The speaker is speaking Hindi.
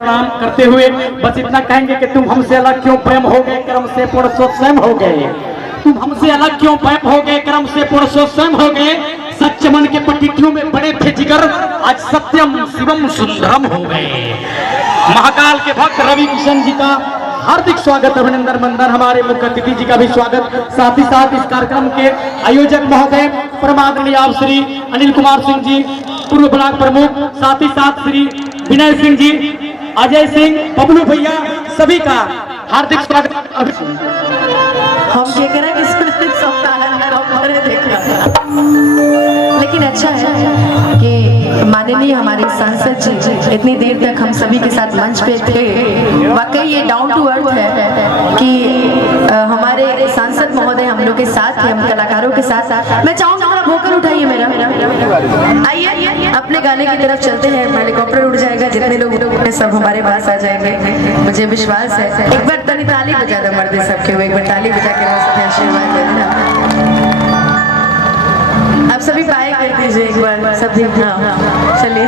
प्रणाम करते हुए बस इतना कहेंगे कि तुम हमसे अलग क्यों प्रेम हो गए, कर्म से पुरुषोत्तम हो गए। तुम हमसे अलग क्यों प्रेम हो गए, कर्म से पुरुषोत्तम हो गए। सच मन के पटिटियों में बड़े थे जिगर, आज सत्यम शिवम सुंदरम हो गए। महाकाल के भक्त रवि किशन जी का हार्दिक स्वागत, अभिनंदन मंदन। हमारे मुख्य अतिथि जी का भी स्वागत। साथ ही साथ इस कार्यक्रम के आयोजक महोदय परमादरणीय आप श्री अनिल कुमार सिंह जी, पूर्व ब्लॉक प्रमुख, साथ ही साथ श्री विनय सिंह जी, अजय सिंह, बबलू भैया, सभी का हार्दिक स्वागत। हम ये करें लेकिन अच्छा है कि माननीय हमारे सांसद जी इतनी देर तक हम सभी के साथ मंच पे थे। वाकई ये डाउन टू अर्थ है कि हमारे सांसद महोदय हम लोग के साथ हैं, हम कलाकारों के साथ। मैं चाहूंगा थोड़ा भोकर उठाइए मेरा। आइए अपने गाने की तरफ चलते हैं। हेलीकॉप्टर उड़ जाएगा, जितने लोग उठे सब हमारे पास आ जाएंगे, मुझे विश्वास है। एक बार ताली बजा दो मर्दे सबके हुए, एक बार ताली बजा के आशीर्वाद देना। आप सभी पाए कर दीजिए एक बार सभी। हाँ चलिए।